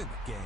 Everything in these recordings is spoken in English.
in the game.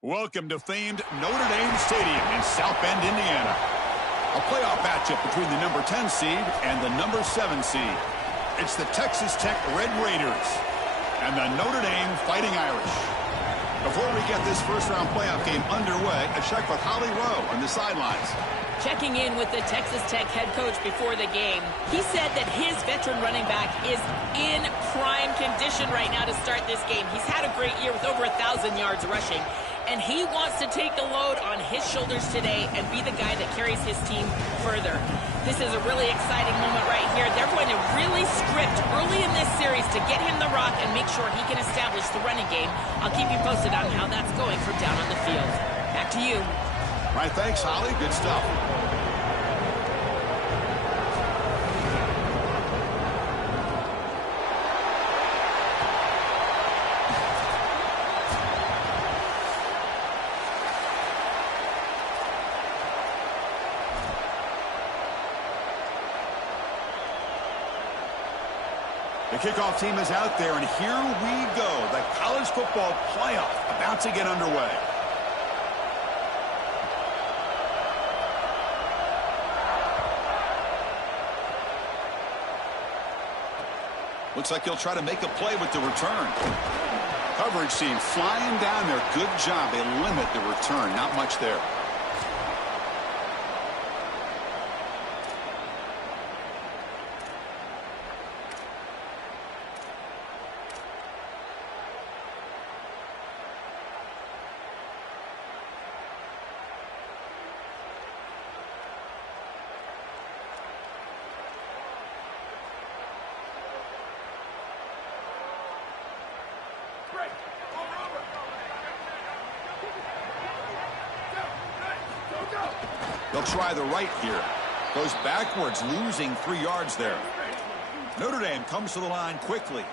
Welcome to famed Notre Dame Stadium in South Bend, Indiana. A playoff matchup between the number 10 seed and the number 7 seed. It's the Texas Tech Red Raiders and the Notre Dame Fighting Irish. Before we get this first-round playoff game underway, a check with Holly Rowe on the sidelines. Checking in with the Texas Tech head coach before the game. He said that his veteran running back is in prime condition right now to start this game. He's had a great year with over 1,000 yards rushing. And he wants to take the load on his shoulders today and be the guy that carries his team further. This is a really exciting moment right here. They're going to really script early in this series to get him the rock and make sure he can establish the running game. I'll keep you posted on how that's going from down on the field. Back to you. All right, thanks, Holly. Good stuff. The kickoff team is out there, and here we go. The college football playoff about to get underway. Looks like he'll try to make a play with the return. Coverage team flying down there. Good job. They limit the return. Not much there. They'll try the right here. Goes backwards, losing 3 yards there. Notre Dame comes to the line quickly.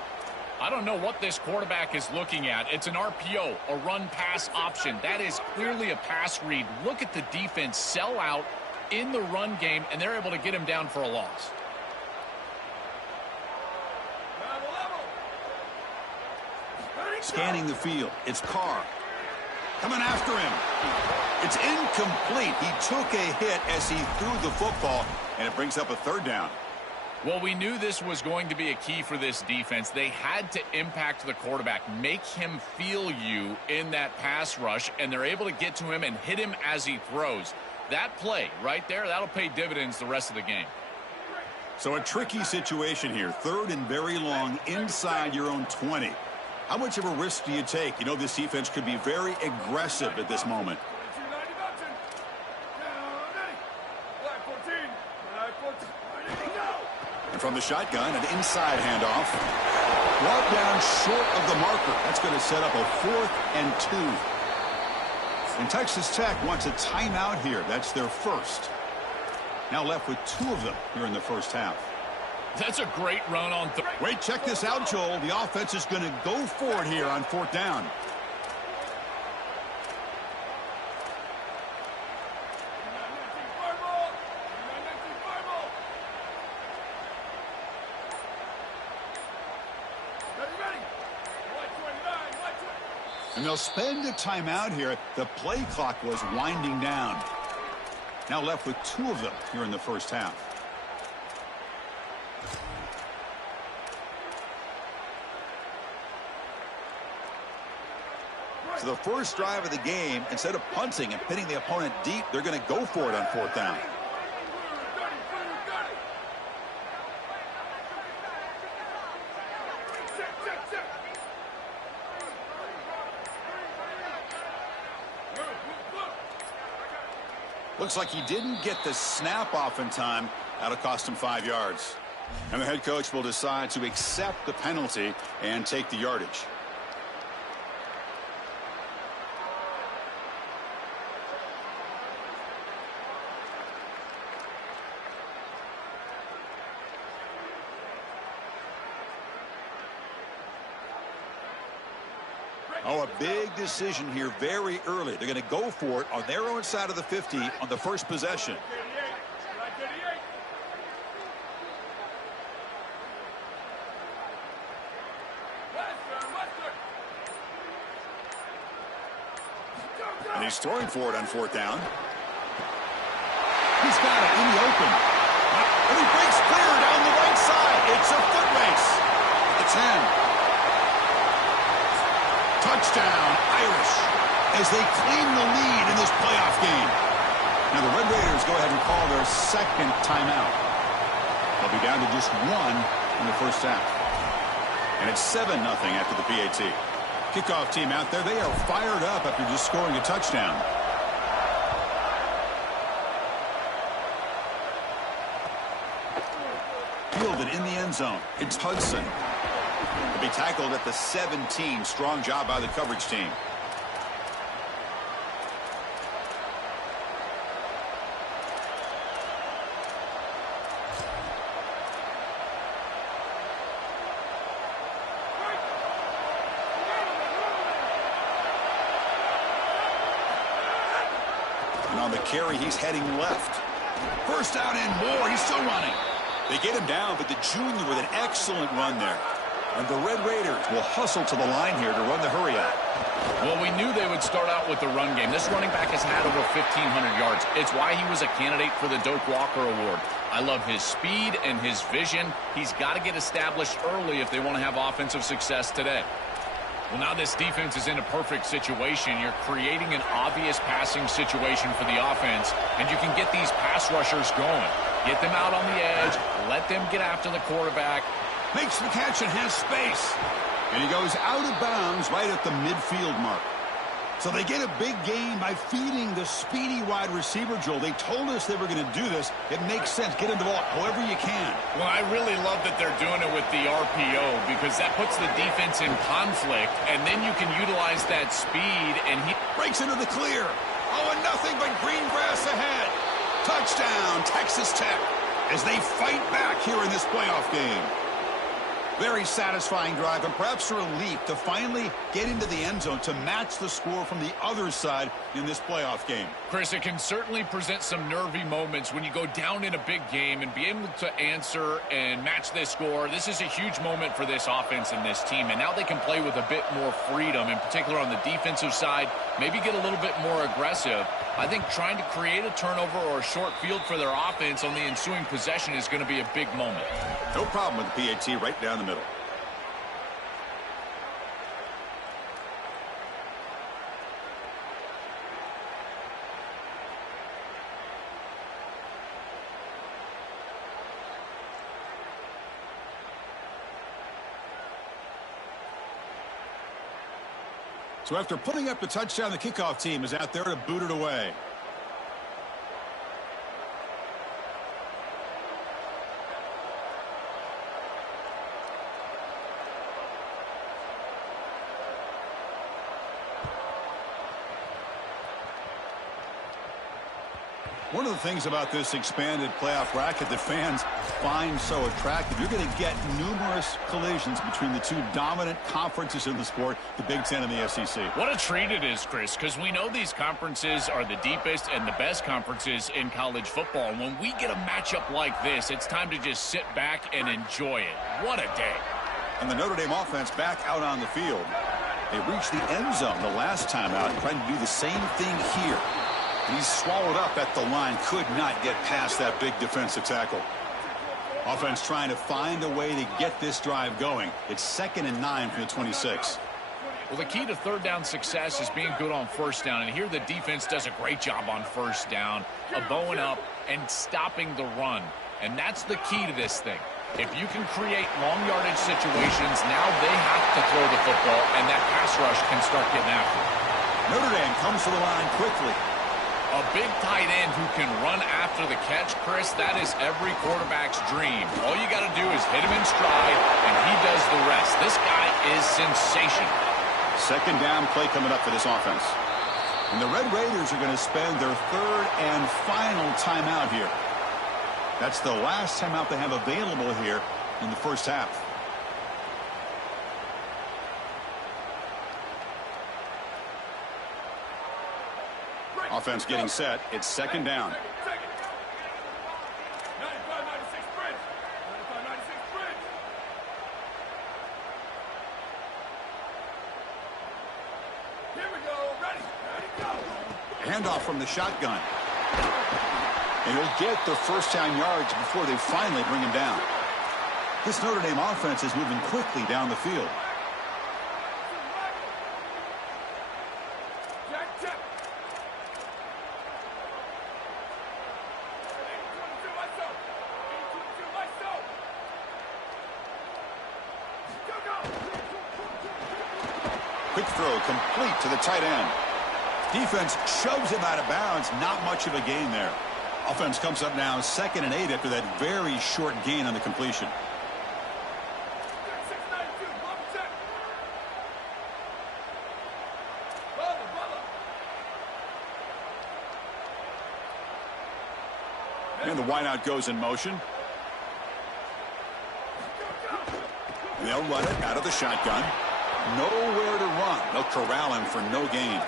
I don't know what this quarterback is looking at. It's an RPO, a run-pass option. That is clearly a pass read. Look at the defense sell out in the run game, and they're able to get him down for a loss. Scanning the field. It's Carr. Coming after him. It's incomplete. He took a hit as he threw the football, and it brings up a third down. Well, we knew this was going to be a key for this defense. They had to impact the quarterback, make him feel you in that pass rush, and they're able to get to him and hit him as he throws. That play right there, that'll pay dividends the rest of the game. So a tricky situation here. Third and very long inside your own 20. How much of a risk do you take? You know this defense could be very aggressive at this moment. And from the shotgun, an inside handoff. Brought down short of the marker. That's going to set up a 4th and 2. And Texas Tech wants a timeout here. That's their first. Now left with 2 of them here in the first half. That's a great run on third. Wait, check this out, Joel. The offense is going to go for it here on 4th down. And they'll spend a timeout here. The play clock was winding down. Now left with 2 of them here in the first half. So the first drive of the game, instead of punting and pinning the opponent deep, they're going to go for it on 4th down. Looks like he didn't get the snap off in time. That'll cost him 5 yards. And the head coach will decide to accept the penalty and take the yardage. Oh, a big decision here very early. They're going to go for it on their own side of the 50 on the first possession. And he's throwing for it on 4th down. He's got it in the open. And he breaks clear down the right side. It's a foot race at the 10. Touchdown, Irish, as they claim the lead in this playoff game. Now the Red Raiders go ahead and call their second timeout. They'll be down to just 1 in the first half. And it's 7-0 after the PAT. Kickoff team out there, they are fired up after just scoring a touchdown. Fielded in the end zone. It's Hudson. To be tackled at the 17. Strong job by the coverage team. And on the carry, he's heading left. First down and more. He's still running. They get him down, but the junior with an excellent run there. And the Red Raiders will hustle to the line here to run the hurry out. Well, we knew they would start out with the run game. This running back has had over 1,500 yards. It's why he was a candidate for the Doak Walker Award. I love his speed and his vision. He's got to get established early if they want to have offensive success today. Well, now this defense is in a perfect situation. You're creating an obvious passing situation for the offense, and you can get these pass rushers going. Get them out on the edge. Let them get after the quarterback. Makes the catch and has space. And he goes out of bounds right at the midfield mark. So they get a big gain by feeding the speedy wide receiver, Joel. They told us they were going to do this. It makes sense. Get him the ball however you can. Well, I really love that they're doing it with the RPO because that puts the defense in conflict, and then you can utilize that speed, and he breaks into the clear. Oh, and nothing but green grass ahead. Touchdown, Texas Tech, as they fight back here in this playoff game. Very satisfying drive, and perhaps a relief to finally get into the end zone to match the score from the other side in this playoff game. Chris, it can certainly present some nervy moments when you go down in a big game and be able to answer and match this score. This is a huge moment for this offense and this team, and now they can play with a bit more freedom, in particular on the defensive side, maybe get a little bit more aggressive. I think trying to create a turnover or a short field for their offense on the ensuing possession is going to be a big moment. No problem with the PAT right down the middle. So after putting up the touchdown, the kickoff team is out there to boot it away. One of the things about this expanded playoff bracket that fans find so attractive, you're going to get numerous collisions between the two dominant conferences in the sport, the Big Ten and the SEC. What a treat it is, Chris, because we know these conferences are the deepest and the best conferences in college football. And when we get a matchup like this, it's time to just sit back and enjoy it. What a day. And the Notre Dame offense back out on the field. They reached the end zone the last time out, trying to do the same thing here. He's swallowed up at the line, could not get past that big defensive tackle. Offense trying to find a way to get this drive going. It's 2nd and 9 from the 26. Well, the key to third down success is being good on first down. And here the defense does a great job on first down, bowing up and stopping the run. And that's the key to this thing. If you can create long yardage situations, now they have to throw the football, and that pass rush can start getting after it. Notre Dame comes to the line quickly. A big tight end who can run after the catch, Chris, that is every quarterback's dream. All you got to do is hit him in stride, and he does the rest. This guy is sensational. 2nd down play coming up for this offense. And the Red Raiders are going to spend their 3rd and final timeout here. That's the last timeout they have available here in the first half. Offense getting set. It's 2nd down. Handoff from the shotgun. And he'll get the first down yards before they finally bring him down. This Notre Dame offense is moving quickly down the field. Quick throw complete to the tight end. Defense shoves him out of bounds. Not much of a gain there. Offense comes up now 2nd and 8 after that very short gain on the completion. And the wideout goes in motion. And they'll run it out of the shotgun. Nowhere to run. They'll corral him for no gain.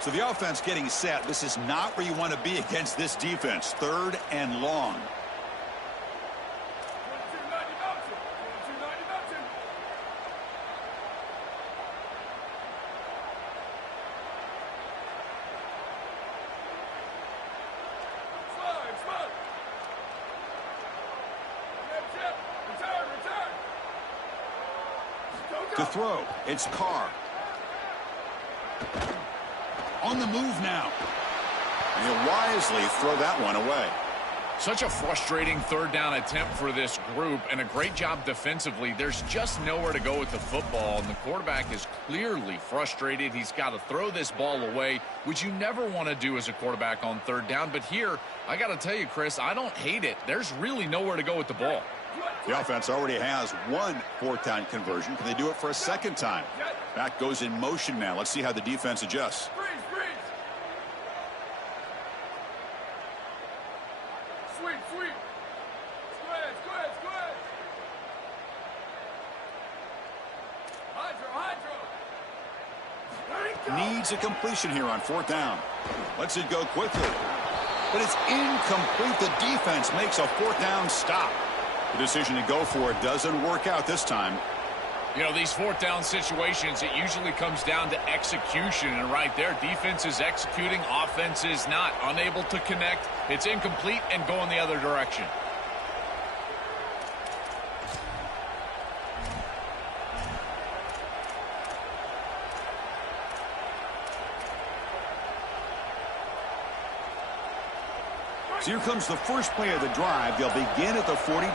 So the offense getting set. This is not where you want to be against this defense. 3rd and long. To throw, it's Carr. On the move now. And he'll wisely throw that one away. Such a frustrating 3rd down attempt for this group, and a great job defensively. There's just nowhere to go with the football, and the quarterback is clearly frustrated. He's got to throw this ball away, which you never want to do as a quarterback on 3rd down. But here, I got to tell you, Chris, I don't hate it. There's really nowhere to go with the ball. The offense already has one 4th down conversion. Can they do it for a 2nd time? Back goes in motion now. Let's see how the defense adjusts. Needs a completion here on 4th down. Lets it go quickly. But it's incomplete. The defense makes a 4th down stop. The decision to go for it doesn't work out this time. You know, these 4th down situations, it usually comes down to execution. And right there, defense is executing, offense is not. Unable to connect. It's incomplete and going the other direction. So here comes the first play of the drive. They'll begin at the 42.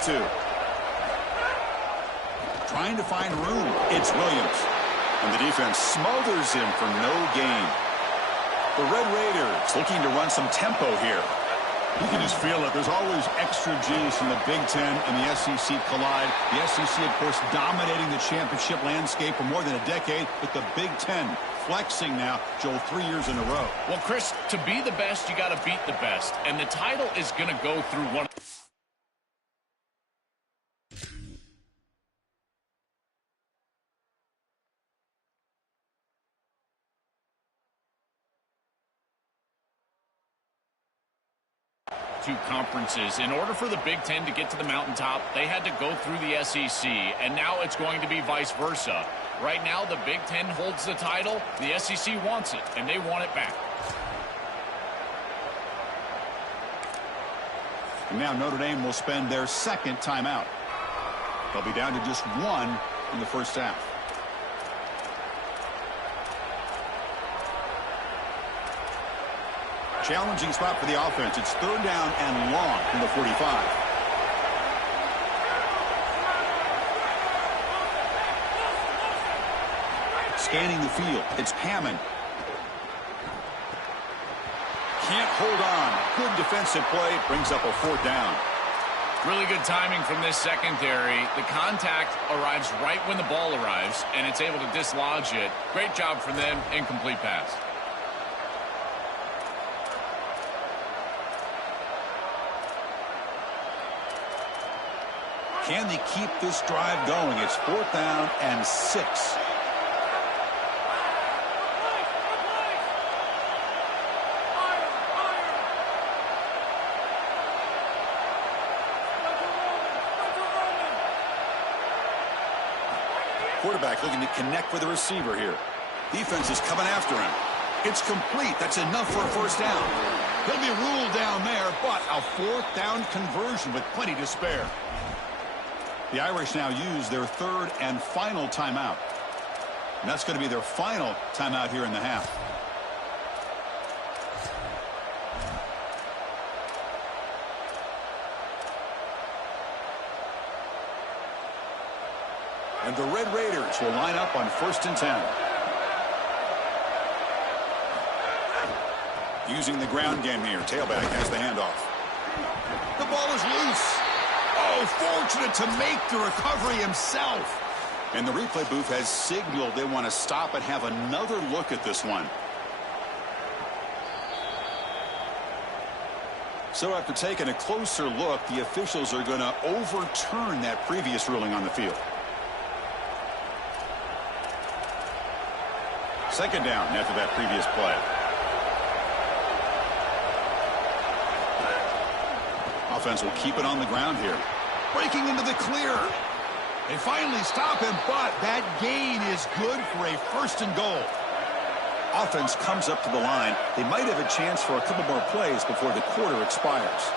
Trying to find room. It's Williams. And the defense smothers him for no gain. The Red Raiders looking to run some tempo here. You can just feel it. There's always extra juice in the Big Ten and the SEC collide. The SEC, of course, dominating the championship landscape for more than a decade, but the Big Ten flexing now, Joel, 3 years in a row. Well, Chris, to be the best, you got to beat the best, and the title is going to go through one. Two conferences. In order for the Big Ten to get to the mountaintop, they had to go through the SEC, and now it's going to be vice versa. Right now, the Big Ten holds the title. The SEC wants it, and they want it back. And now Notre Dame will spend their second timeout. They'll be down to just one in the first half. Challenging spot for the offense. It's third down and long from the 45. Scanning the field. It's Hammond. Can't hold on. Good defensive play. Brings up a fourth down. Really good timing from this secondary. The contact arrives right when the ball arrives, and it's able to dislodge it. Great job from them. Incomplete pass. Can they keep this drive going? It's fourth down and 6. Quarterback looking to connect with the receiver here. Defense is coming after him. It's complete. That's enough for a first down. He'll be ruled down there, but a fourth down conversion with plenty to spare. The Irish now use their third and final timeout. And that's going to be their final timeout here in the half. And the Red Raiders will line up on 1st and 10. Using the ground game here. Tailback has the handoff. The ball is loose. Oh, fortunate to make the recovery himself. And the replay booth has signaled they want to stop and have another look at this one. So after taking a closer look, the officials are going to overturn that previous ruling on the field. Second down after that previous play. Offense will keep it on the ground here. Breaking into the clear. They finally stop him, but that gain is good for a 1st and goal. Offense comes up to the line. They might have a chance for a couple more plays before the quarter expires.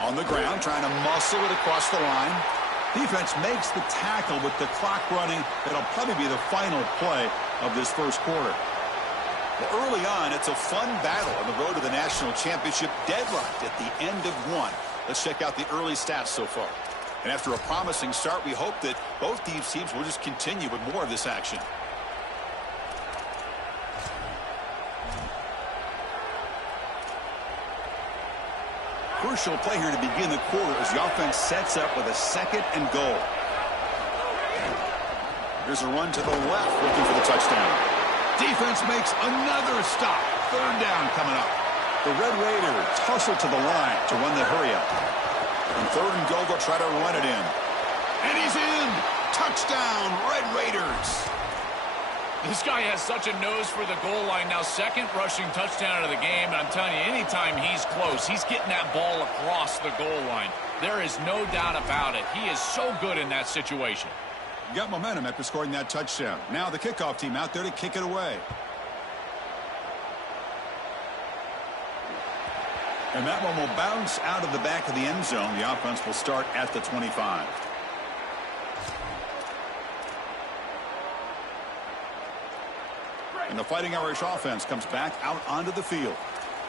On the ground, trying to muscle it across the line. Defense makes the tackle with the clock running. That'll probably be the final play of this first quarter. Well, early on, it's a fun battle on the road to the national championship, deadlocked at the end of one. Let's check out the early stats so far. And after a promising start, we hope that both these teams will just continue with more of this action. Crucial play here to begin the quarter as the offense sets up with a 2nd and goal. Here's a run to the left, looking for the touchdown. Defense makes another stop. 3rd down coming up. The Red Raiders hustle to the line to run the hurry up. On 3rd and goal, they'll try to run it in. And he's in. Touchdown, Red Raiders. This guy has such a nose for the goal line. Now, 2nd rushing touchdown of the game. And I'm telling you, anytime he's close, he's getting that ball across the goal line. There is no doubt about it. He is so good in that situation. Got momentum after scoring that touchdown. Now the kickoff team out there to kick it away. And that one will bounce out of the back of the end zone. The offense will start at the 25. And the Fighting Irish offense comes back out onto the field.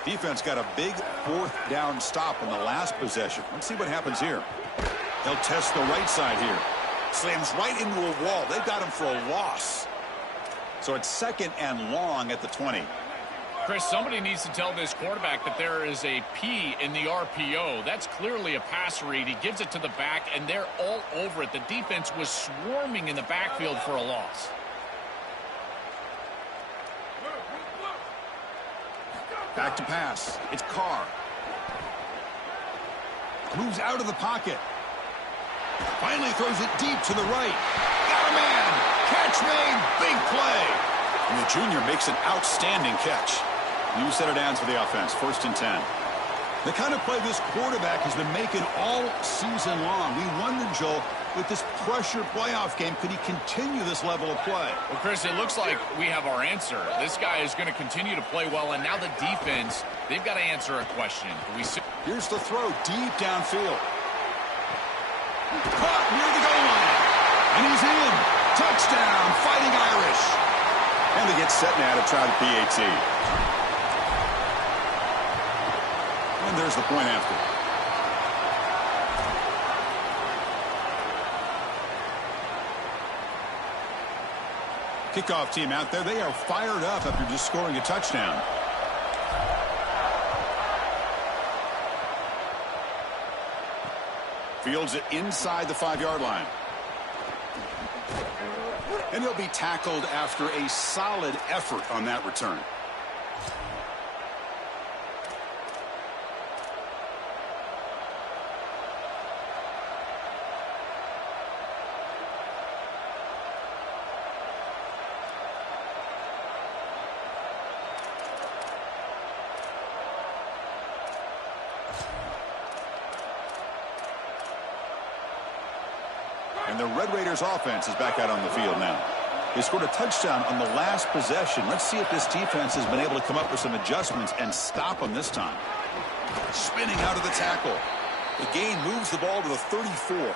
Defense got a big 4th down stop in the last possession. Let's see what happens here. He'll test the right side here. Slams right into a wall. They've got him for a loss. So it's 2nd and long at the 20. Chris, somebody needs to tell this quarterback that there is a P in the RPO. That's clearly a pass read. He gives it to the back, and they're all over it. The defense was swarming in the backfield for a loss. Back to pass. It's Carr. Moves out of the pocket. Finally throws it deep to the right. Got a man. Catch made. Big play. And the junior makes an outstanding catch. New set of downs for the offense. 1st and 10. The kind of play this quarterback has been making all season long. We wondered, Joel, with this pressure playoff game, could he continue this level of play? Well, Chris, it looks like we have our answer. This guy is going to continue to play well, and now the defense, they've got to answer a question. Here's the throw deep downfield. Caught near the goal line. And he's in. Touchdown, Fighting Irish. And they get set now to try the PAT. And there's the point after. Kickoff team out there. They are fired up after just scoring a touchdown. Fields it inside the 5-yard line. And he'll be tackled after a solid effort on that return. And the Red Raiders offense is back out on the field now. They scored a touchdown on the last possession. Let's see if this defense has been able to come up with some adjustments and stop them this time. Spinning out of the tackle. The gain moves the ball to the 34.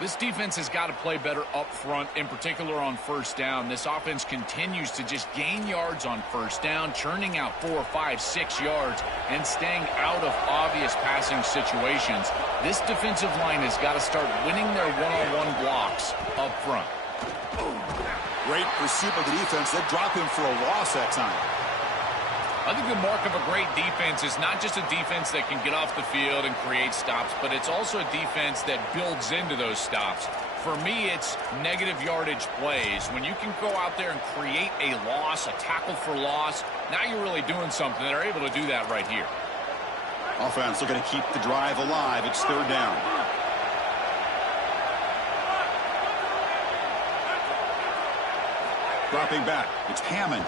This defense has got to play better up front, in particular on 1st down. This offense continues to just gain yards on 1st down, churning out 4, 5, 6 yards, and staying out of obvious passing situations. This defensive line has got to start winning their one-on-one blocks up front. Great pursuit of the defense. They drop him for a loss that time. I think the mark of a great defense is not just a defense that can get off the field and create stops, but it's also a defense that builds into those stops. For me, it's negative yardage plays. When you can go out there and create a loss, a tackle for loss, now you're really doing something. They're able to do that right here. Offense looking to keep the drive alive. It's 3rd down. Dropping back. It's Hammond.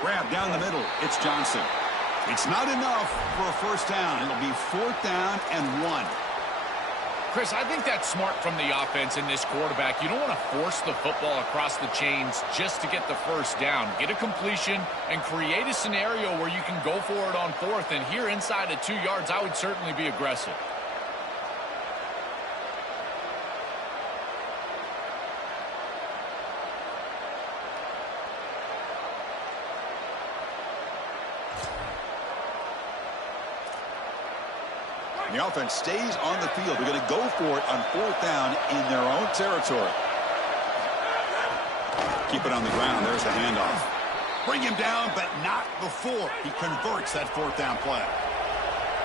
Grab down the middle. It's Johnson. It's not enough for a 1st down. It'll be 4th down and 1. Chris, I think that's smart from the offense in this quarterback. You don't want to force the football across the chains just to get the 1st down. Get a completion and create a scenario where you can go for it on 4th. And here inside of 2 yards, I would certainly be aggressive. The offense stays on the field. They're going to go for it on 4th down in their own territory. Keep it on the ground. There's the handoff. Bring him down, but not before he converts that 4th down play.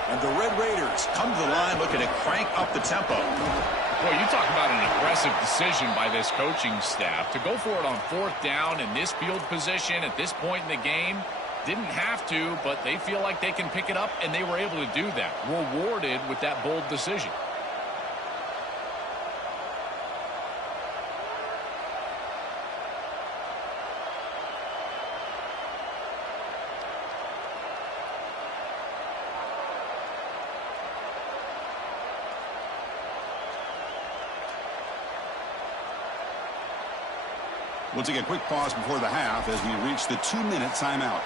And the Red Raiders come to the line looking to crank up the tempo. Boy, you talk about an aggressive decision by this coaching staff. To go for it on 4th down in this field position at this point in the game, didn't have to, but they feel like they can pick it up, and they were able to do that. Rewarded with that bold decision. We'll take a quick pause before the half as we reach the 2-minute timeout.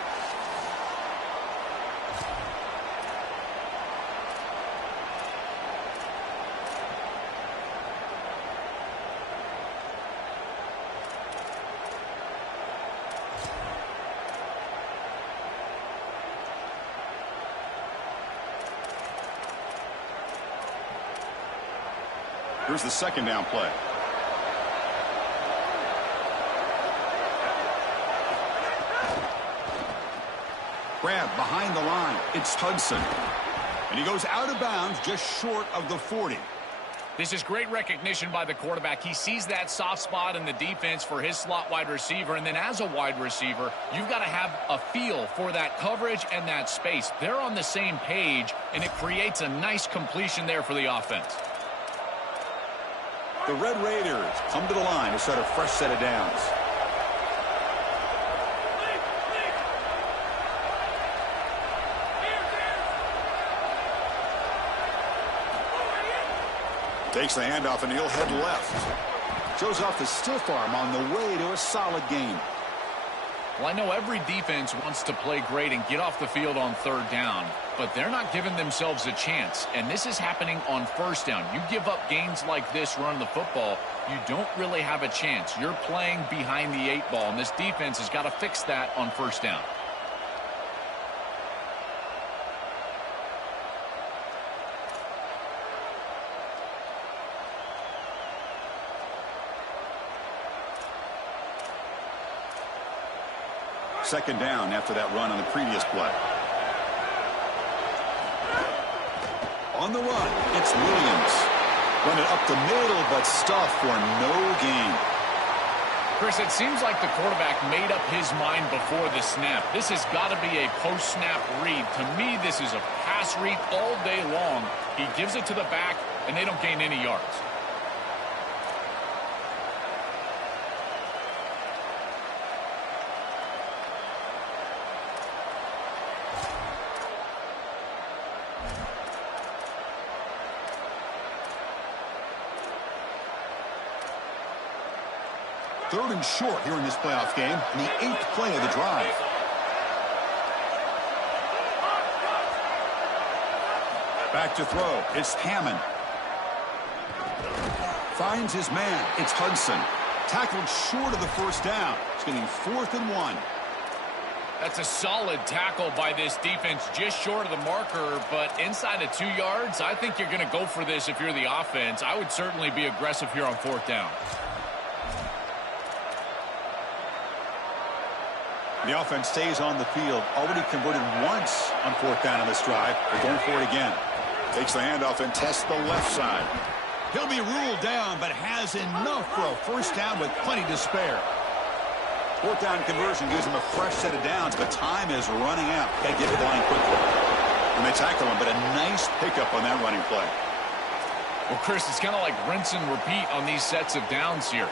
Here's the 2nd down play. Grab behind the line. It's Hudson. And he goes out of bounds just short of the 40. This is great recognition by the quarterback. He sees that soft spot in the defense for his slot wide receiver, and then as a wide receiver, you've got to have a feel for that coverage and that space. They're on the same page, and it creates a nice completion there for the offense. The Red Raiders come to the line to start a fresh set of downs. Takes the handoff and he'll head left. Shows off the stiff arm on the way to a solid gain. Well, I know every defense wants to play great and get off the field on third down, but they're not giving themselves a chance, and this is happening on first down. You give up gains like this running the football, you don't really have a chance. You're playing behind the 8 ball, and this defense has got to fix that on first down. Second down after that run on the previous play. On the run, it's Williams. Run it up the middle, but stuff for no gain. Chris, it seems like the quarterback made up his mind before the snap. This has got to be a post-snap read. To me, this is a pass read all day long. He gives it to the back, and they don't gain any yards. Third and short here in this playoff game, and the 8th play of the drive. Back to throw. It's Hammond. Finds his man. It's Hudson. Tackled short of the first down. It's getting 4th and 1. That's a solid tackle by this defense, just short of the marker, but inside of 2 yards, I think you're going to go for this if you're the offense. I would certainly be aggressive here on 4th down. The offense stays on the field. Already converted once on 4th down on this drive. They're going for it again. Takes the handoff and tests the left side. He'll be ruled down, but has enough for a first down with plenty to spare. 4th down conversion gives him a fresh set of downs, but time is running out. Got to get to the line quickly. And they tackle him, but a nice pickup on that running play. Well, Chris, it's kind of like rinse and repeat on these sets of downs here.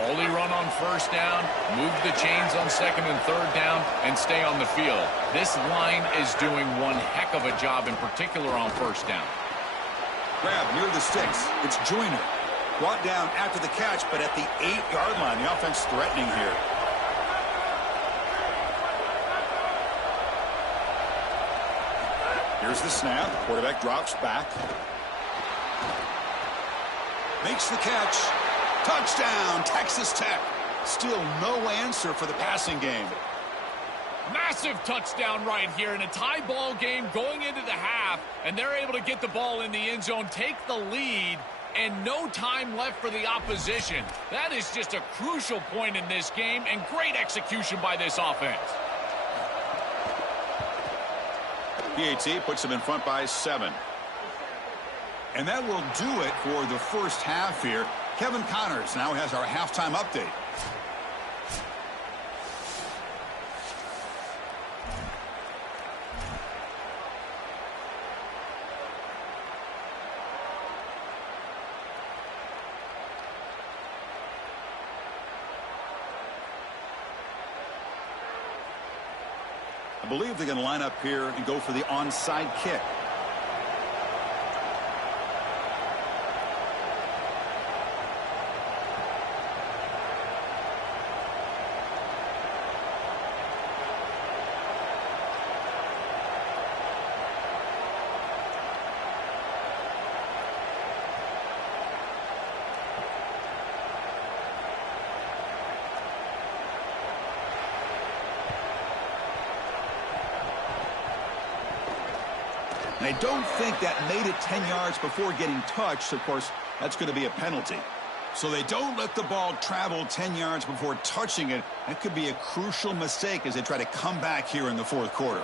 Quality run on first down, move the chains on second and third down, and stay on the field. This line is doing one heck of a job, in particular on first down. Grab near the sticks. It's Joyner. Brought down after the catch, but at the 8-yard line. The offense threatening here. Here's the snap. Quarterback drops back. Makes the catch. Touchdown, Texas Tech. Still no answer for the passing game. Massive touchdown right here in a tie ball game going into the half, and they're able to get the ball in the end zone, take the lead, and no time left for the opposition. That is just a crucial point in this game, and great execution by this offense. PAT puts them in front by 7. And that will do it for the first half here. Kevin Connors now has our halftime update. I believe they're going to line up here and go for the onside kick. And I don't think that made it 10 yards before getting touched. Of course, that's going to be a penalty. So they don't let the ball travel 10 yards before touching it. That could be a crucial mistake as they try to come back here in the fourth quarter.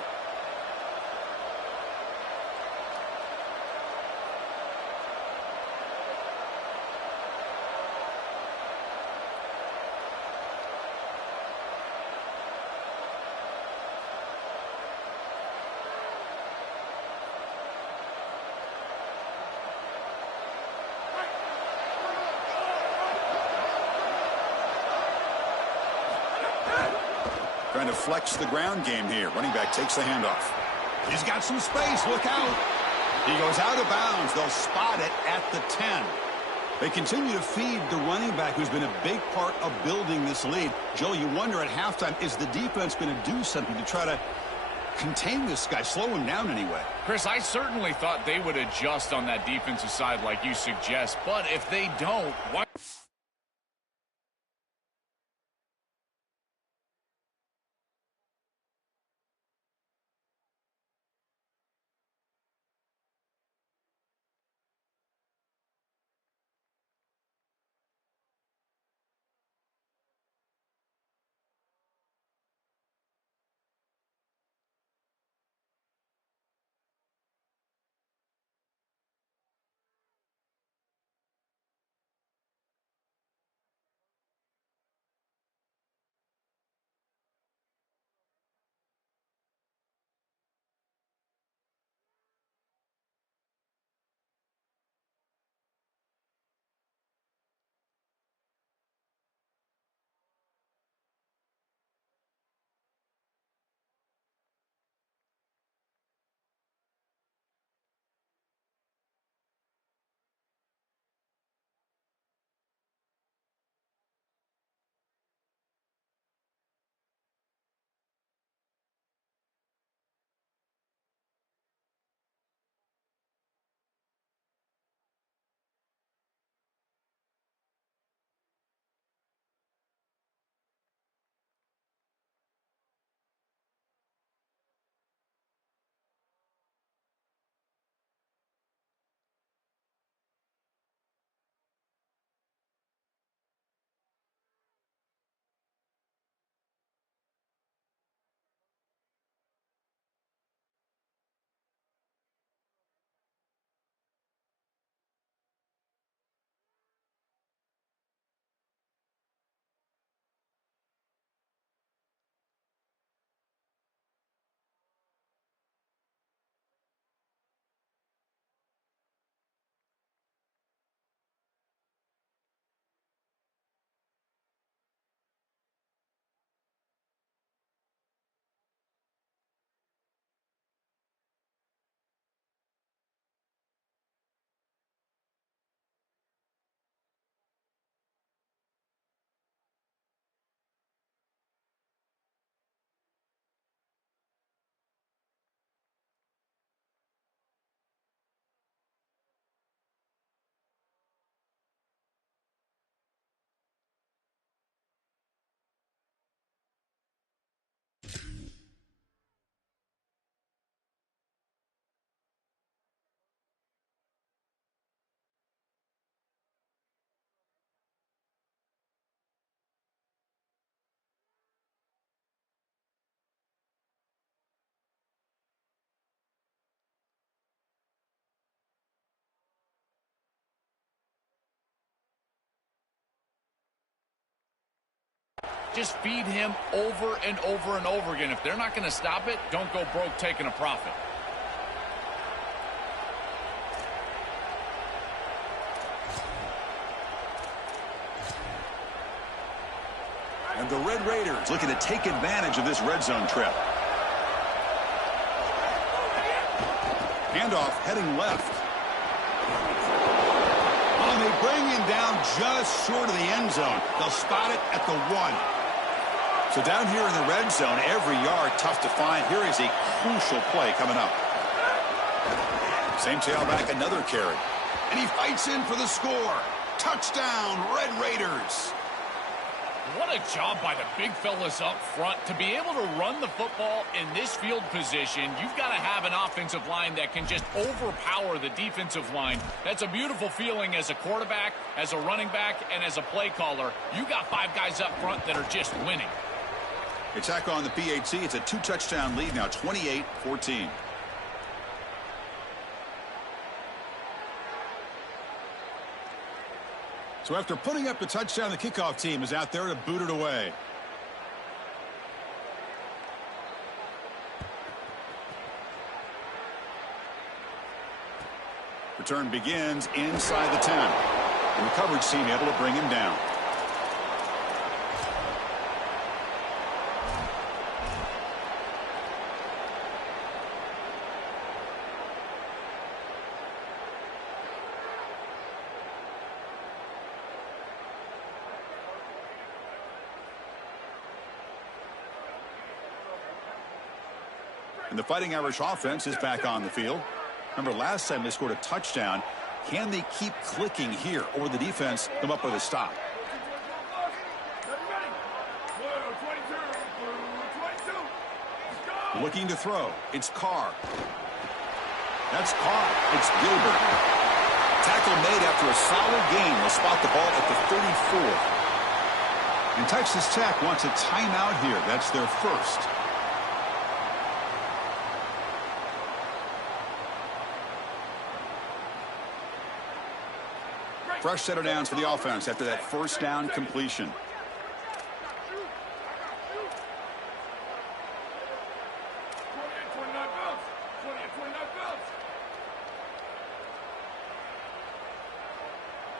to flex the ground game here. Running back takes the handoff. He's got some space. Look out. He goes out of bounds. They'll spot it at the 10. They continue to feed the running back who's been a big part of building this lead. Joe, you wonder at halftime, is the defense going to do something to try to contain this guy, slow him down anyway? Chris, I certainly thought they would adjust on that defensive side like you suggest, but if they don't, why? Just feed him over and over and over again. If they're not going to stop it, don't go broke taking a profit. And the Red Raiders looking to take advantage of this red zone trip. Handoff heading left. Oh, they bring him down just short of the end zone. They'll spot it at the 1. So down here in the red zone, every yard tough to find. Here is a crucial play coming up. Same tailback, another carry. And he fights in for the score. Touchdown, Red Raiders. What a job by the big fellas up front. To be able to run the football in this field position, you've got to have an offensive line that can just overpower the defensive line. That's a beautiful feeling as a quarterback, as a running back, and as a play caller. You got 5 guys up front that are just winning. Attack on the PAT. It's a 2-touchdown lead now, 28-14. So after putting up the touchdown, the kickoff team is out there to boot it away. Return begins inside the 10. And the coverage team able to bring him down. And the Fighting Irish offense is back on the field. Remember, last time they scored a touchdown. Can they keep clicking here, or will the defense come up with a stop? Looking to throw. It's Carr. That's Carr. It's Gilbert. Tackle made after a solid gain. They'll spot the ball at the 34. And Texas Tech wants a timeout here. That's their first. Fresh set of downs for the offense after that first down completion.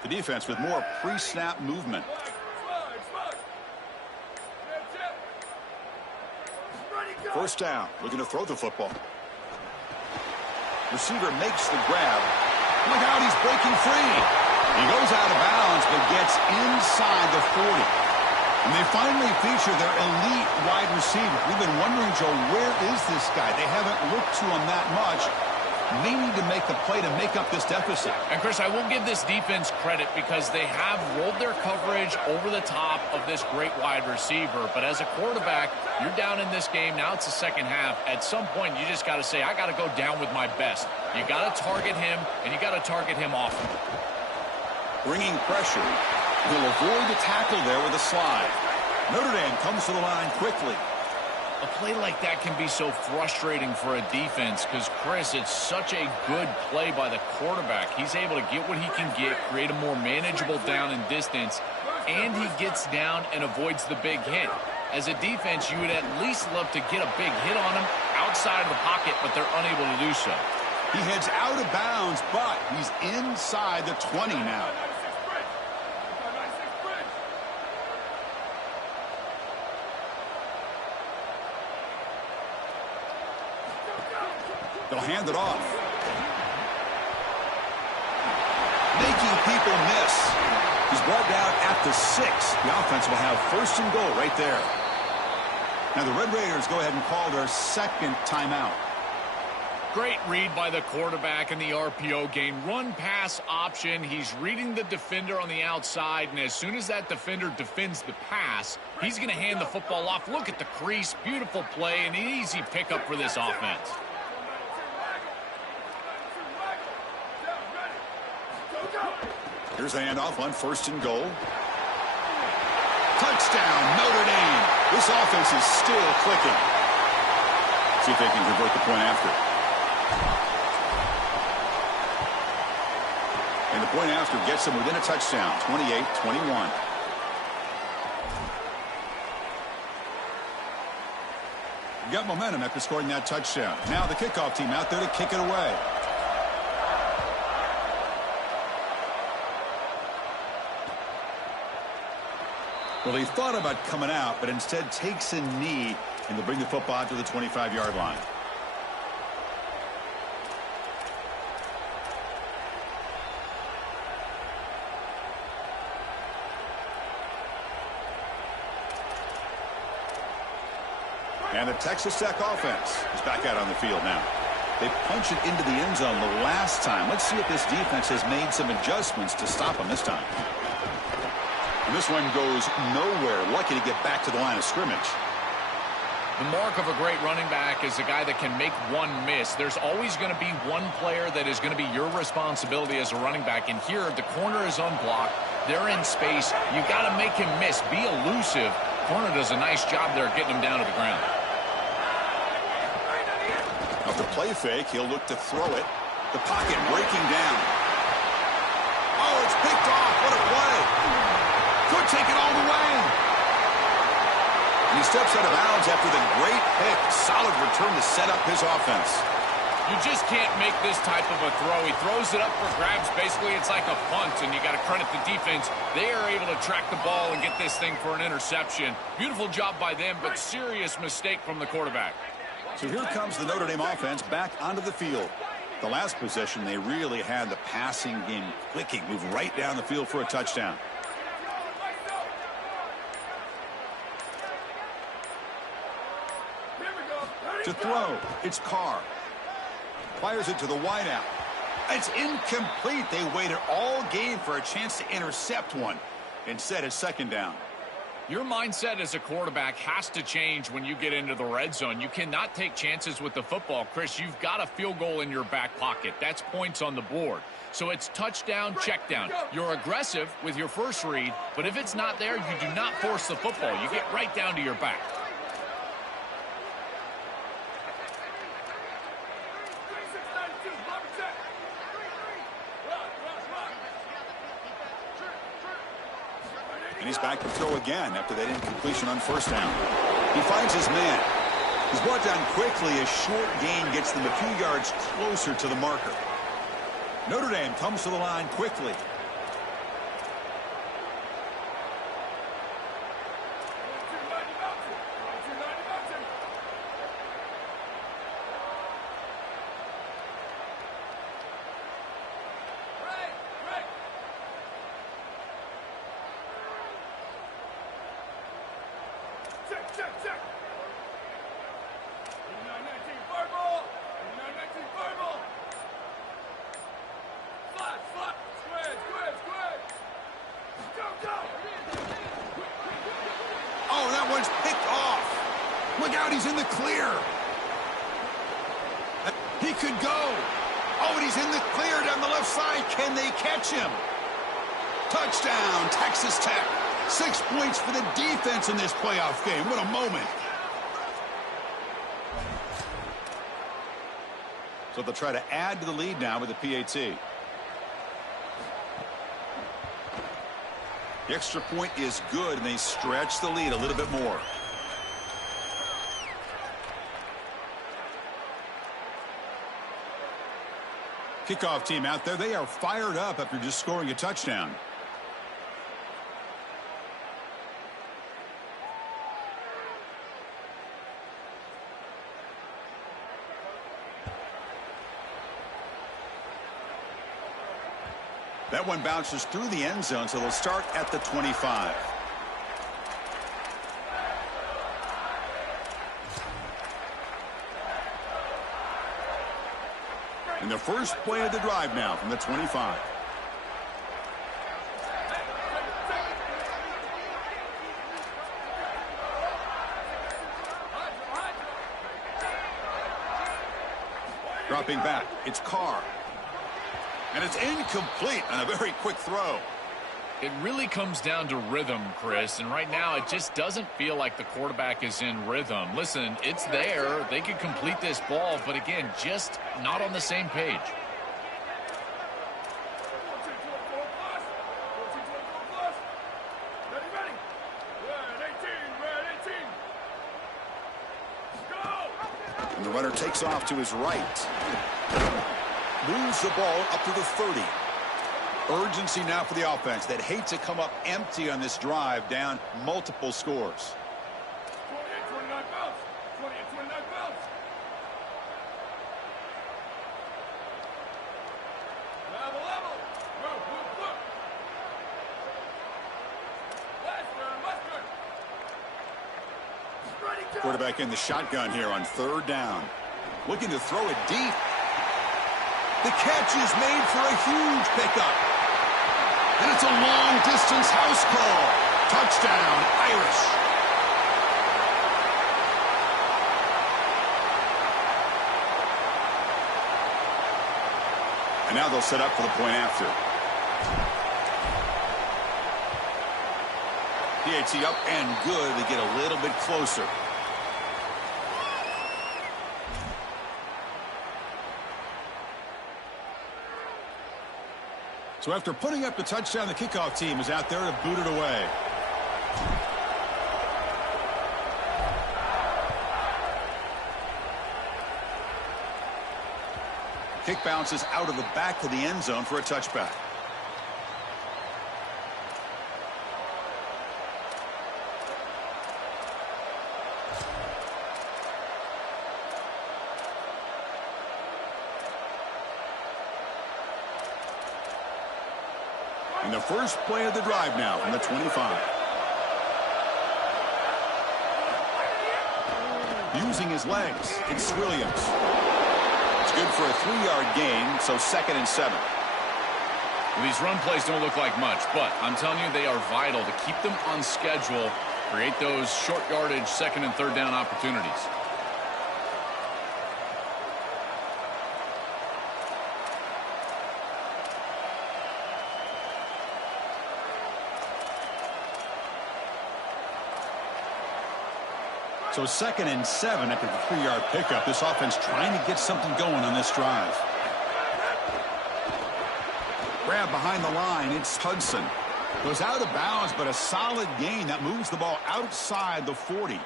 The defense with more pre-snap movement. First down, looking to throw the football. Receiver makes the grab. Look out, he's breaking free. He goes out of bounds, but gets inside the 40. And they finally feature their elite wide receiver. We've been wondering, Joe, where is this guy? They haven't looked to him that much. They need to make the play to make up this deficit. And, Chris, I will give this defense credit because they have rolled their coverage over the top of this great wide receiver. But as a quarterback, you're down in this game. Now it's the second half. At some point, you just got to say, I got to go down with my best. You got to target him, and you got to target him often. Bringing pressure. He'll avoid the tackle there with a slide. Notre Dame comes to the line quickly. A play like that can be so frustrating for a defense because, Chris, it's such a good play by the quarterback. He's able to get what he can get, create a more manageable down and distance, and he gets down and avoids the big hit. As a defense, you would at least love to get a big hit on him outside of the pocket, but they're unable to do so. He heads out of bounds, but he's inside the 20 now. They'll hand it off. Making people miss. He's brought down at the 6. The offense will have first and goal right there. Now the Red Raiders go ahead and call their second timeout. Great read by the quarterback in the RPO game. Run pass option. He's reading the defender on the outside, and as soon as that defender defends the pass, he's going to hand the football off. Look at the crease. Beautiful play, and an easy pickup for this offense. Here's the handoff on first and goal. Touchdown, Notre Dame. This offense is still clicking. See if they can convert the point after. And the point after gets them within a touchdown, 28-21. Got momentum after scoring that touchdown. Now the kickoff team out there to kick it away. Well, he thought about coming out, but instead takes a knee, and they'll bring the football out to the 25-yard line. And the Texas Tech offense is back out on the field now. They punch it into the end zone the last time. Let's see if this defense has made some adjustments to stop them this time. And this one goes nowhere. Lucky to get back to the line of scrimmage. The mark of a great running back is a guy that can make one miss. There's always going to be one player that is going to be your responsibility as a running back. And here, the corner is unblocked. They're in space. You got to make him miss. Be elusive. Corner does a nice job there getting him down to the ground. Off the play fake, he'll look to throw it. The pocket breaking down. Oh, it's picked off. What a play. Could take it all the way. And he steps out of bounds after the great pick. Solid return to set up his offense. You just can't make this type of a throw. He throws it up for grabs. Basically, it's like a punt, and you got to credit the defense. They are able to track the ball and get this thing for an interception. Beautiful job by them, but serious mistake from the quarterback. So here comes the Notre Dame offense back onto the field. The last possession, they really had the passing game clicking. Move right down the field for a touchdown. To throw, it's Carr. Fires it to the wideout. It's incomplete. They waited all game for a chance to intercept one. Instead, it's second down. Your mindset as a quarterback has to change when you get into the red zone. You cannot take chances with the football. Chris, you've got a field goal in your back pocket. That's points on the board. So it's touchdown, check down. You're aggressive with your first read, but if it's not there, you do not force the football. You get right down to your back. And he's back to throw again after that incompletion on first down. He finds his man. He's brought down quickly. A short gain gets them a few yards closer to the marker. Notre Dame comes to the line quickly. Oh, that one's picked off. Look out, he's in the clear. He could go. Oh, and he's in the clear down the left side. Can they catch him? Touchdown, Texas Tech. 6 points for the defense in this playoff game. What a moment. So they'll try to add to the lead now with the PAT. The extra point is good, and they stretch the lead a little bit more. Kickoff team out there. They are fired up after just scoring a touchdown. That one bounces through the end zone, so they'll start at the 25. And the first play of the drive now from the 25. Dropping back, it's Carr. And it's incomplete on a very quick throw. It really comes down to rhythm, Chris, and right now it just doesn't feel like the quarterback is in rhythm. Listen, it's there. They could complete this ball, but again, just not on the same page. And the runner takes off to his right. Moves the ball up to the 30. Urgency now for the offense that hate to come up empty on this drive, down multiple scores. 28-29 bounce. 28-29 bounce. Level. Look. Western. Quarterback in the shotgun here on third down. Looking to throw it deep. The catch is made for a huge pickup. And it's a long-distance house call. Touchdown, Irish. And now they'll set up for the point after. PAT up and good. They get a little bit closer. So after putting up the touchdown, the kickoff team is out there to boot it away. Kick bounces out of the back of the end zone for a touchback. And the first play of the drive now from the 25. Using his legs, it's Williams. It's good for a 3-yard gain, so 2nd and 7. Well, these run plays don't look like much, but I'm telling you, they are vital to keep them on schedule, create those short yardage 2nd and 3rd down opportunities. So 2nd and 7 after the 3-yard pickup. This offense trying to get something going on this drive. Grab behind the line. It's Hudson. Goes out of bounds, but a solid gain that moves the ball outside the 40.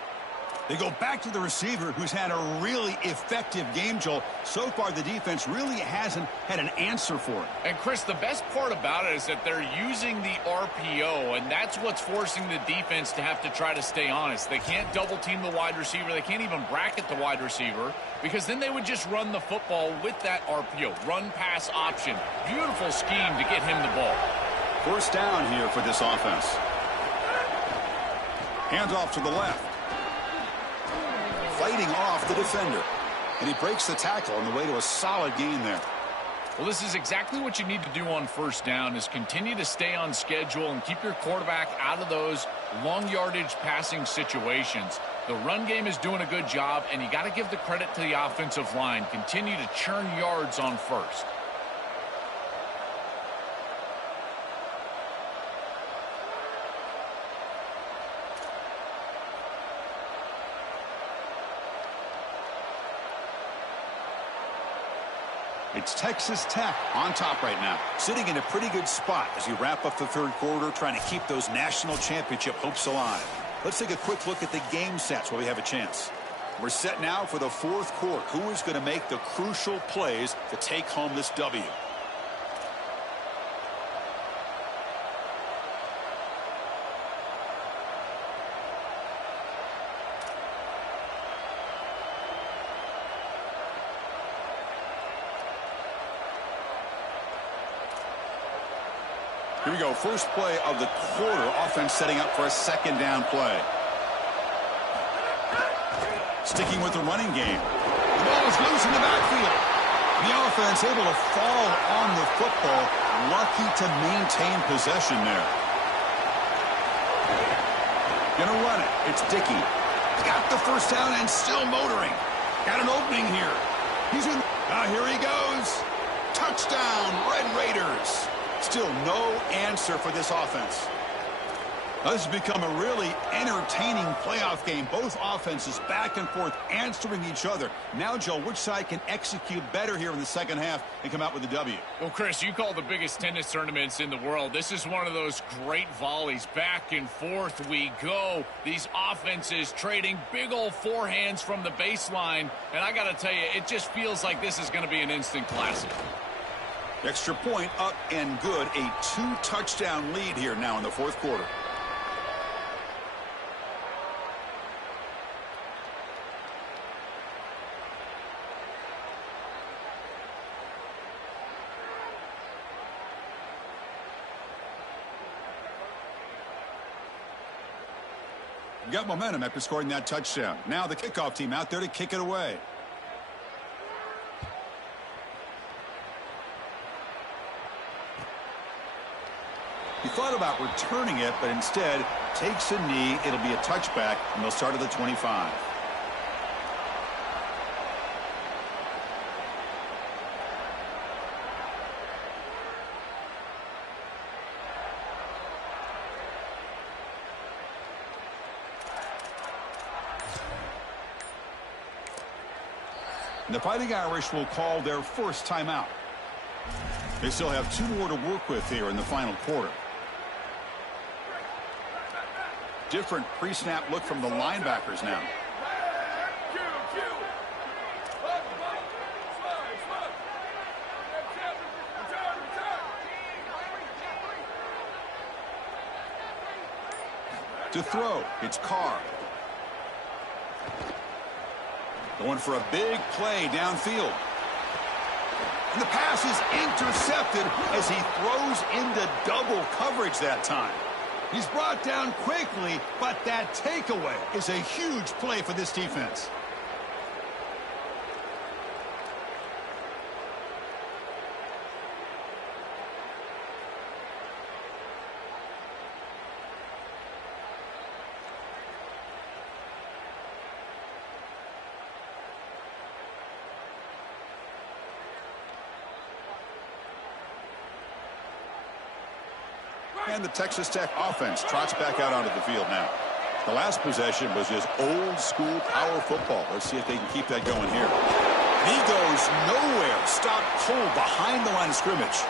They go back to the receiver, who's had a really effective game, Joel. So far, the defense really hasn't had an answer for it. And, Chris, the best part about it is that they're using the RPO, and that's what's forcing the defense to have to try to stay honest. They can't double-team the wide receiver. They can't even bracket the wide receiver, because then they would just run the football with that RPO, run-pass option. Beautiful scheme to get him the ball. First down here for this offense. Hands off to the left. Fighting off the defender. And he breaks the tackle on the way to a solid gain there. Well, this is exactly what you need to do on first down, is continue to stay on schedule and keep your quarterback out of those long yardage passing situations. The run game is doing a good job, and you got to give the credit to the offensive line. Continue to churn yards on first. It's Texas Tech on top right now, sitting in a pretty good spot as you wrap up the 3rd quarter, trying to keep those national championship hopes alive. Let's take a quick look at the game sets while we have a chance. We're set now for the 4th quarter. Who is going to make the crucial plays to take home this W? Here we go. First play of the quarter. Offense setting up for a 2nd down play. Sticking with the running game. The ball is loose in the backfield. The offense able to fall on the football. Lucky to maintain possession there. Gonna run it. It's Dickey. Got the first down and still motoring. Got an opening here. He's in. Here he goes. Touchdown, Red Raiders. Still no answer for this offense. Now, this has become a really entertaining playoff game. Both offenses back and forth answering each other. Now, Joe, which side can execute better here in the second half and come out with a W? Well, Chris, you call the biggest tennis tournaments in the world. This is one of those great volleys. Back and forth we go. These offenses trading big old forehands from the baseline. And I got to tell you, it just feels like this is going to be an instant classic. Extra point up and good. A 2-touchdown lead here now in the 4th quarter. Got momentum after scoring that touchdown. Now the kickoff team out there to kick it away. He thought about returning it, but instead takes a knee. It'll be a touchback, and they'll start at the 25. And the Fighting Irish will call their first timeout. They still have 2 more to work with here in the final quarter. Different pre-snap look from the linebackers now. To throw, it's Carr. Going for a big play downfield. And the pass is intercepted as he throws into double coverage that time. He's brought down quickly, but that takeaway is a huge play for this defense. And the Texas Tech offense trots back out onto the field now. The last possession was just old school power football. Let's see if they can keep that going here. He goes nowhere. Stopped cold behind the line of scrimmage.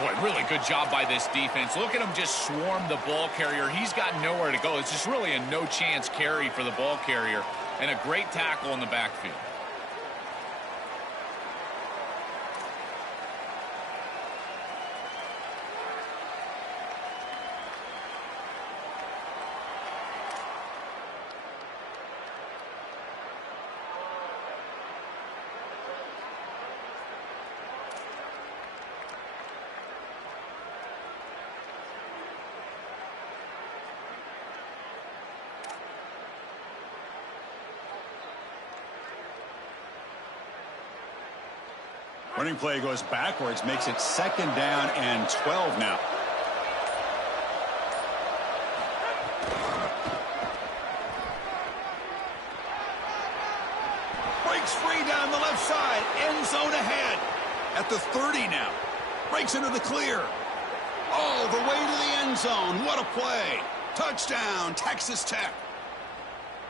Boy, really good job by this defense. Look at him just swarm the ball carrier. He's got nowhere to go. It's just really a no-chance carry for the ball carrier, and a great tackle in the backfield. Running play goes backwards, makes it 2nd down and 12 now. Breaks free down the left side, end zone ahead. At the 30 now. Breaks into the clear. All the way to the end zone. What a play. Touchdown, Texas Tech.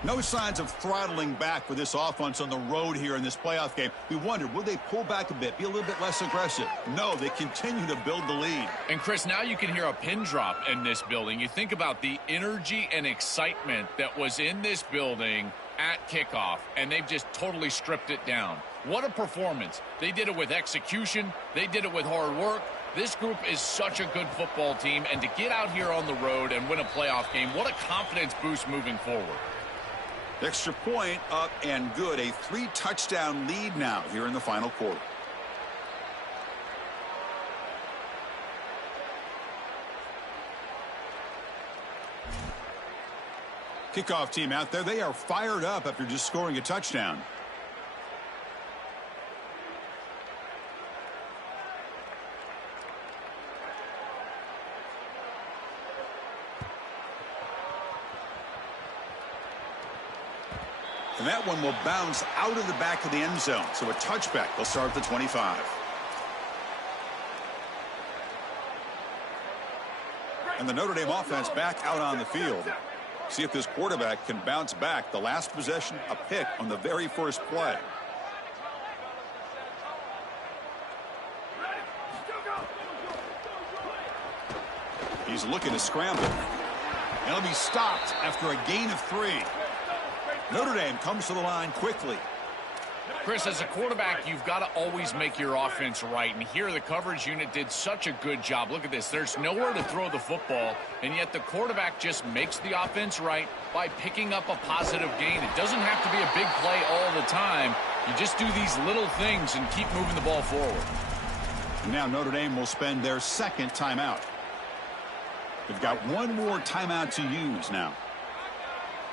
No signs of throttling back for this offense on the road here in this playoff game. We wondered, will they pull back a bit, be a little bit less aggressive? No, they continue to build the lead. And, Chris, now you can hear a pin drop in this building. You think about the energy and excitement that was in this building at kickoff, and they've just totally stripped it down. What a performance. They did it with execution. They did it with hard work. This group is such a good football team, and to get out here on the road and win a playoff game, what a confidence boost moving forward. Extra point up and good. A 3-touchdown lead now here in the final quarter. Kickoff team out there. They are fired up after just scoring a touchdown. And that one will bounce out of the back of the end zone. So a touchback. They'll start at the 25. And the Notre Dame offense back out on the field. See if this quarterback can bounce back. The last possession, a pick on the very first play. He's looking to scramble. And he'll be stopped after a gain of 3. Notre Dame comes to the line quickly. Chris, as a quarterback, you've got to always make your offense right. And here the coverage unit did such a good job. Look at this. There's nowhere to throw the football, and yet the quarterback just makes the offense right by picking up a positive gain. It doesn't have to be a big play all the time. You just do these little things and keep moving the ball forward. And now Notre Dame will spend their 2nd timeout. They've got one more timeout to use now.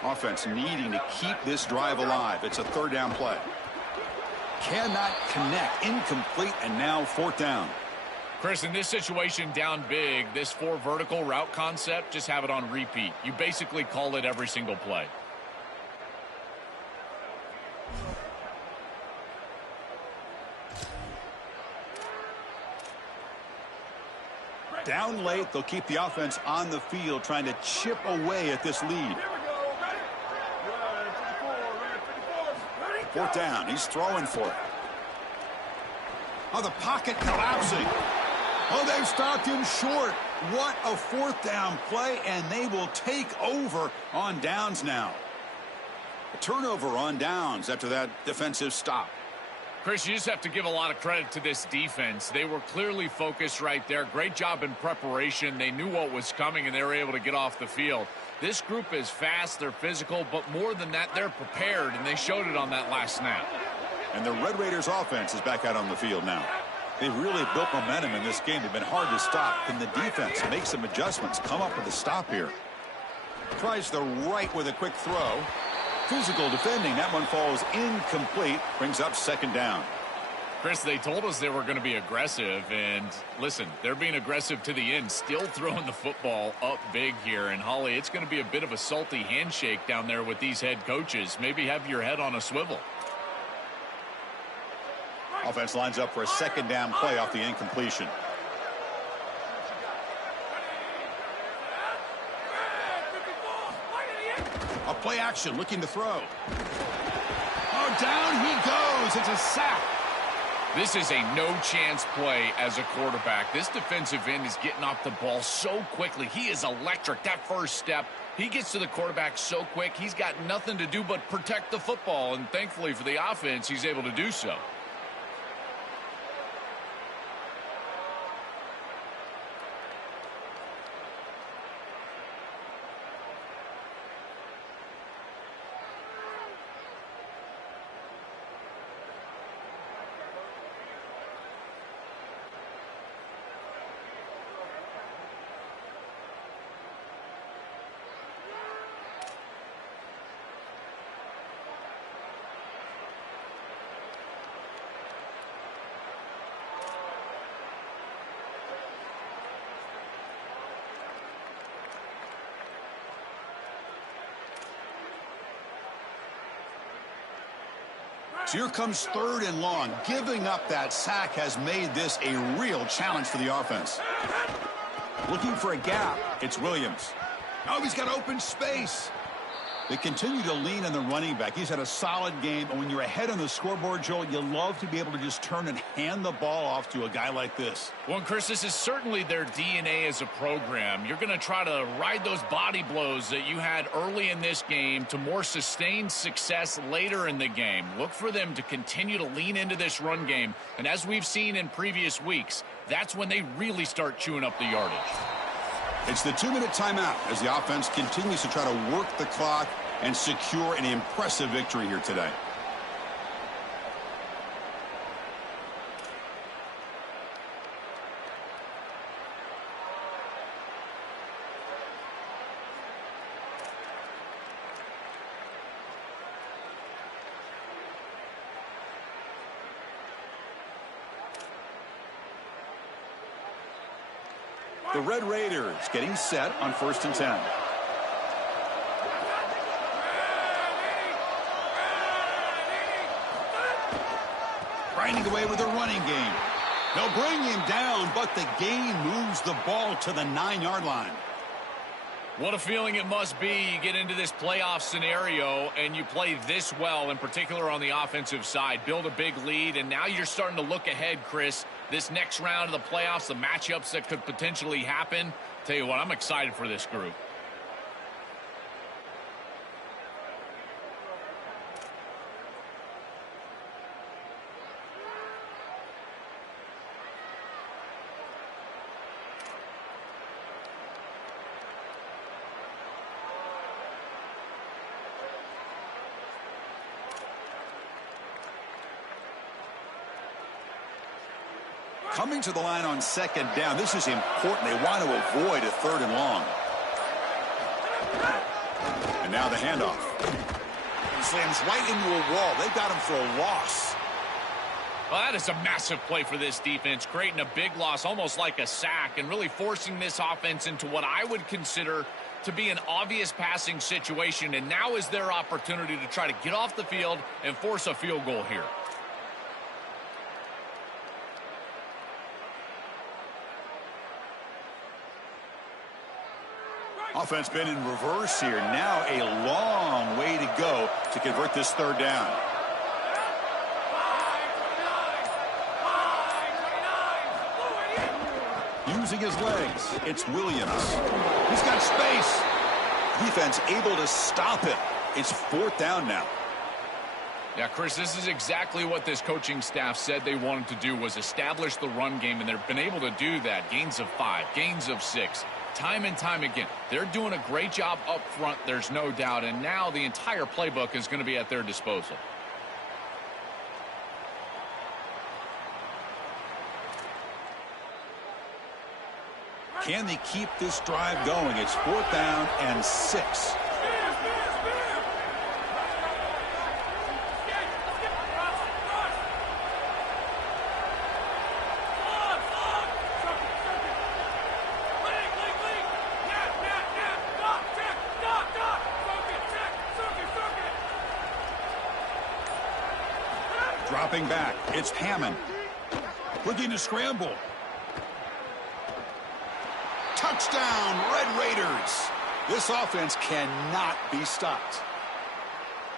Offense needing to keep this drive alive. It's a 3rd down play. Cannot connect. Incomplete, and now 4th down. Chris, in this situation, down big, this 4 vertical route concept, just have it on repeat. You basically call it every single play. Down late, they'll keep the offense on the field, trying to chip away at this lead. 4th down. He's throwing for it. Oh, the pocket collapsing. Oh, they've stopped him short. What a 4th down play, and they will take over on downs now. A turnover on downs after that defensive stop. Chris, you just have to give a lot of credit to this defense. They were clearly focused right there. Great job in preparation. They knew what was coming, and they were able to get off the field. This group is fast, they're physical, but more than that, they're prepared, and they showed it on that last snap. And the Red Raiders offense is back out on the field now. They've really built momentum in this game. They've been hard to stop. Can the defense make some adjustments, come up with a stop here? Tries the right with a quick throw. Physical defending. That one falls incomplete. Brings up 2nd down. Chris, they told us they were going to be aggressive, and listen, they're being aggressive to the end, still throwing the football up big here. And, Holly, it's going to be a bit of a salty handshake down there with these head coaches. Maybe have your head on a swivel. Offense lines up for a 2nd down play off the incompletion. Play action, looking to throw. Oh, down he goes. It's a sack. This is a no-chance play as a quarterback. This defensive end is getting off the ball so quickly. He is electric. That first step, he gets to the quarterback so quick, he's got nothing to do but protect the football, and thankfully for the offense, he's able to do so. So here comes 3rd and long. Giving up that sack has made this a real challenge for the offense. Looking for a gap. It's Williams. Oh, he's got open space. They continue to lean on the running back. He's had a solid game. And when you're ahead on the scoreboard, Joel, you love to be able to just turn and hand the ball off to a guy like this. Well, Chris, this is certainly their DNA as a program. You're going to try to ride those body blows that you had early in this game to more sustained success later in the game. Look for them to continue to lean into this run game. And as we've seen in previous weeks, that's when they really start chewing up the yardage. It's the 2-minute timeout as the offense continues to try to work the clock and secure an impressive victory here today. The Red Raiders getting set on 1st and 10. Grinding away with a running game. They'll bring him down, but the gain moves the ball to the 9-yard line. What a feeling it must be. You get into this playoff scenario and you play this well, in particular on the offensive side. Build a big lead, and now you're starting to look ahead, Chris. This next round of the playoffs, the matchups that could potentially happen. Tell you what, I'm excited for this group. Coming to the line on 2nd down. This is important. They want to avoid a 3rd and long. And now the handoff. He slams right into a wall. They've got him for a loss. Well, that is a massive play for this defense, creating a big loss, almost like a sack, and really forcing this offense into what I would consider to be an obvious passing situation. And now is their opportunity to try to get off the field and force a field goal here. Offense been in reverse here. Now a long way to go to convert this 3rd down. Using his legs, it's Williams. He's got space. Defense able to stop it. It's 4th down now. Yeah, Chris, this is exactly what this coaching staff said they wanted to do, was establish the run game, and they've been able to do that. Gains of 5, gains of 6. Time and time again, they're doing a great job up front, there's no doubt, and now the entire playbook is going to be at their disposal. Can they keep this drive going? It's 4th down and 6. Dropping back, it's Hammond. Looking to scramble. Touchdown, Red Raiders. This offense cannot be stopped.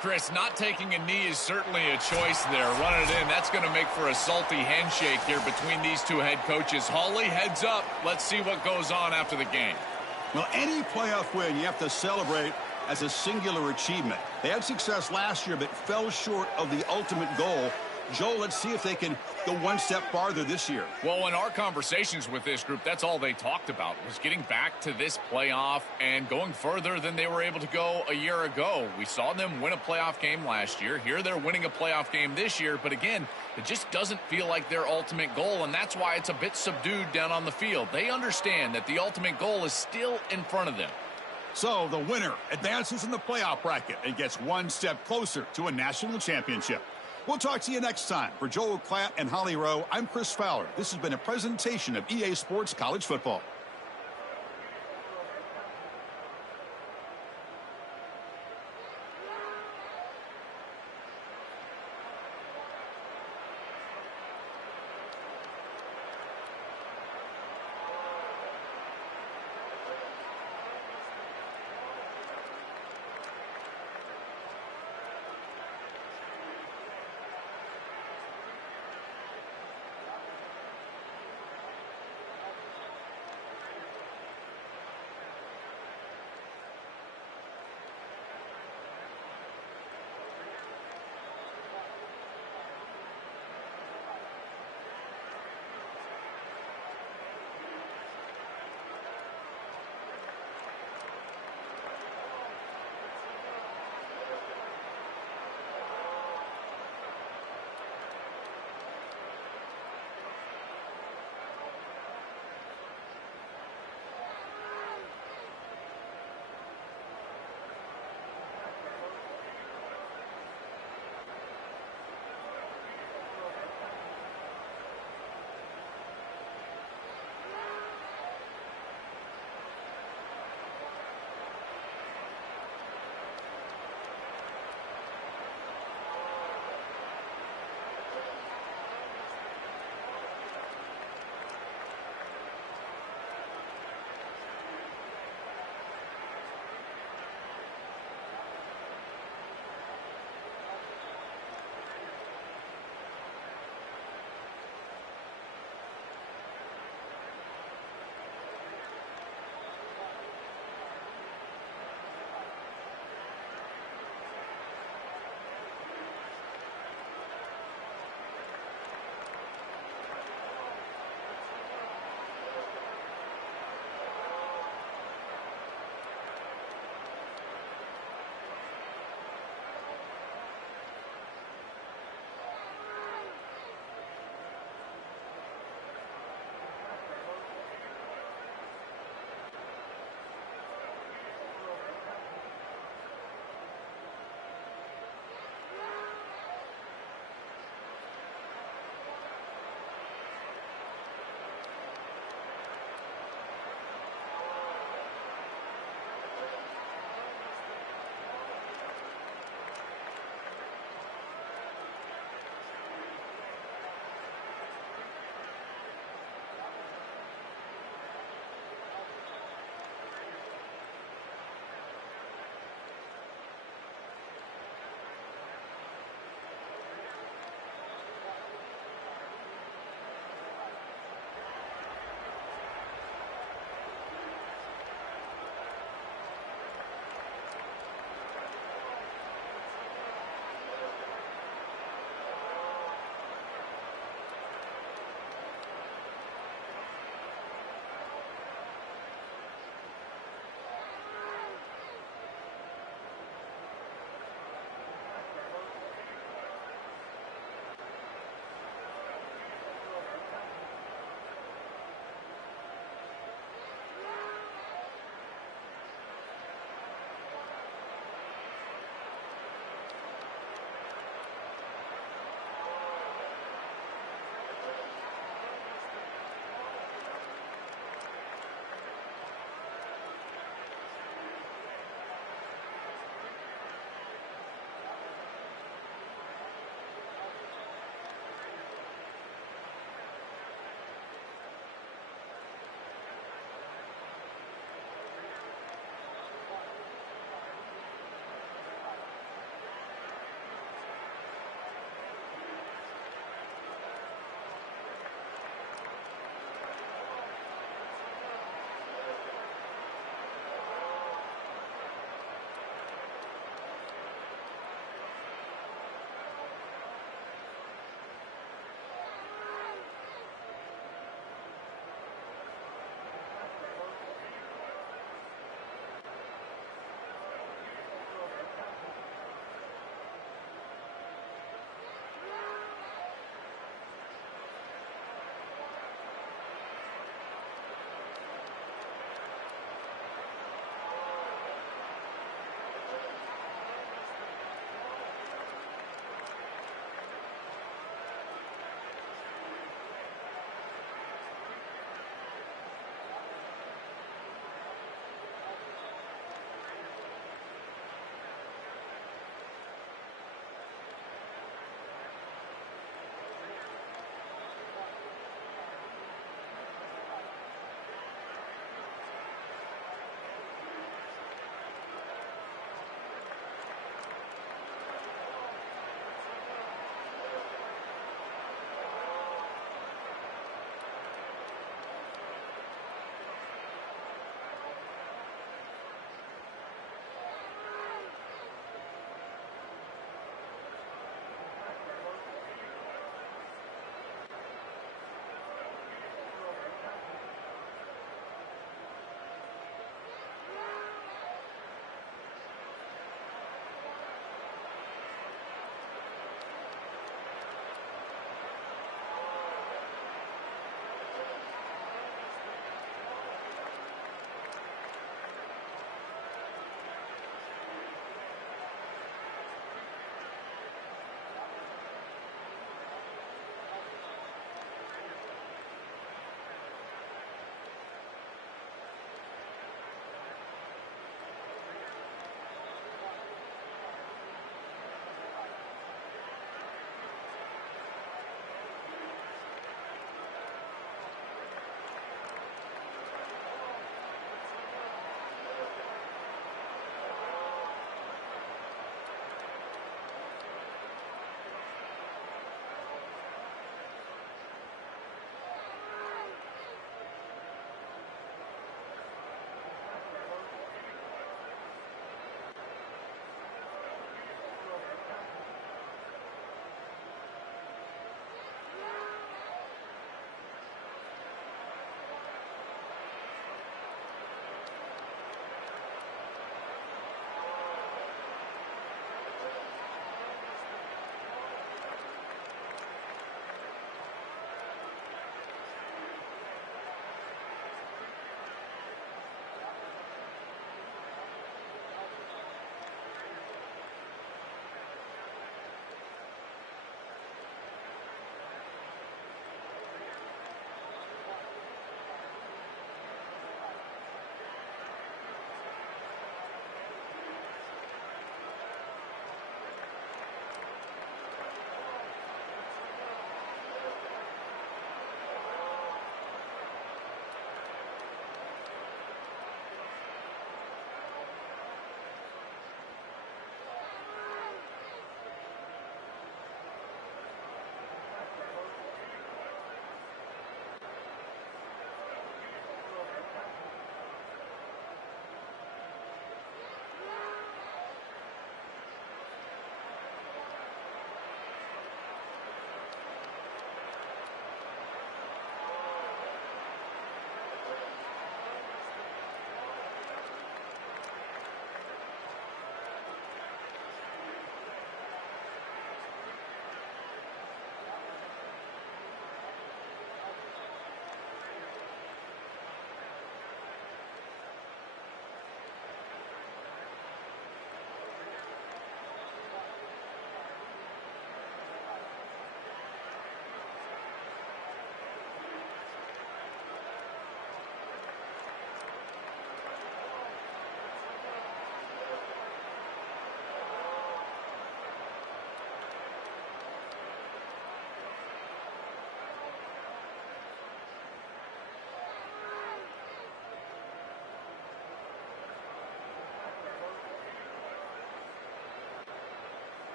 Chris, not taking a knee is certainly a choice there. Running it in, that's going to make for a salty handshake here between these two head coaches. Hawley, heads up. Let's see what goes on after the game. Well, any playoff win you have to celebrate as a singular achievement. They had success last year, but fell short of the ultimate goal. Joel, let's see if they can go one step farther this year. Well, in our conversations with this group, that's all they talked about, was getting back to this playoff and going further than they were able to go a year ago. We saw them win a playoff game last year. Here they're winning a playoff game this year, but again, it just doesn't feel like their ultimate goal, and that's why it's a bit subdued down on the field. They understand that the ultimate goal is still in front of them. So the winner advances in the playoff bracket and gets one step closer to a national championship. We'll talk to you next time. For Joel Klatt and Holly Rowe, I'm Chris Fowler. This has been a presentation of EA Sports College Football.